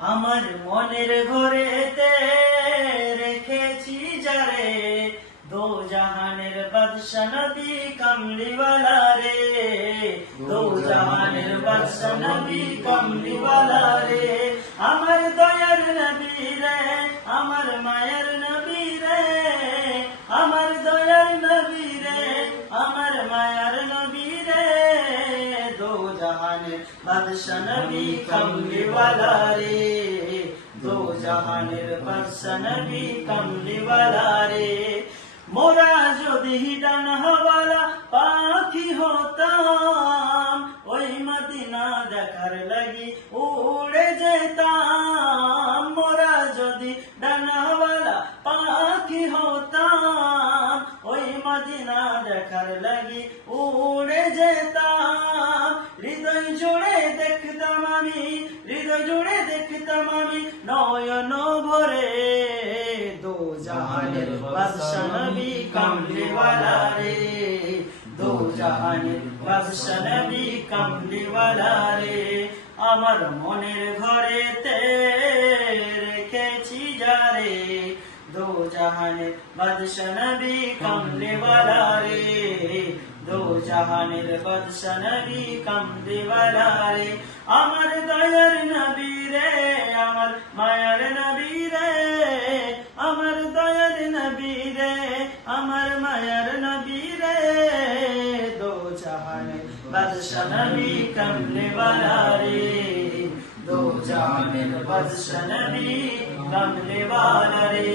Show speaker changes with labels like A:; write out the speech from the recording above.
A: আমার মনের ঘরেতে রেখেছি যারে দো জাহানের বাদশা নবী কামলিওয়ালা রে। দো জাহানের বাদশা নবী কামলিওয়ালা রে। আমার দয়ার নবী বাদশা নবী কমলিওয়ালা রে দো জাহানের বাদশা নবী কমলিওয়ালা রে মোরা যদি ডান হওয়ালা পাখি হতাম ওই মদিনা দেখার লাগি উড়ে যেতাম মোরা যদি ডান হওয়ালা পাখি হতাম ওই মদিনা দেখার লাগি উড়ে আমি, হৃদয় জুড়ে দেখতাম আমি নয়ন ভরে। দো জাহানের বাদশা নবী রে। দো জাহানের বাদশা নবী কামলিওয়ালা রে। আমার মনের ঘরেতে রেখেছি যারে। দো জাহানের বাদশা নবী কামলিওয়ালা রে। জাহানের বাদশা নবী কামলিওয়ালা রে আমার দয়ার নবী রে, আমার মায়ার নবী রে। আমার দয়ার নবী রে, আমার মায়ার নবী রে। দো জাহানের বাদশা নবী কামলিওয়ালা রে দো জাহানের বাদশা নবী কামলিওয়ালা রে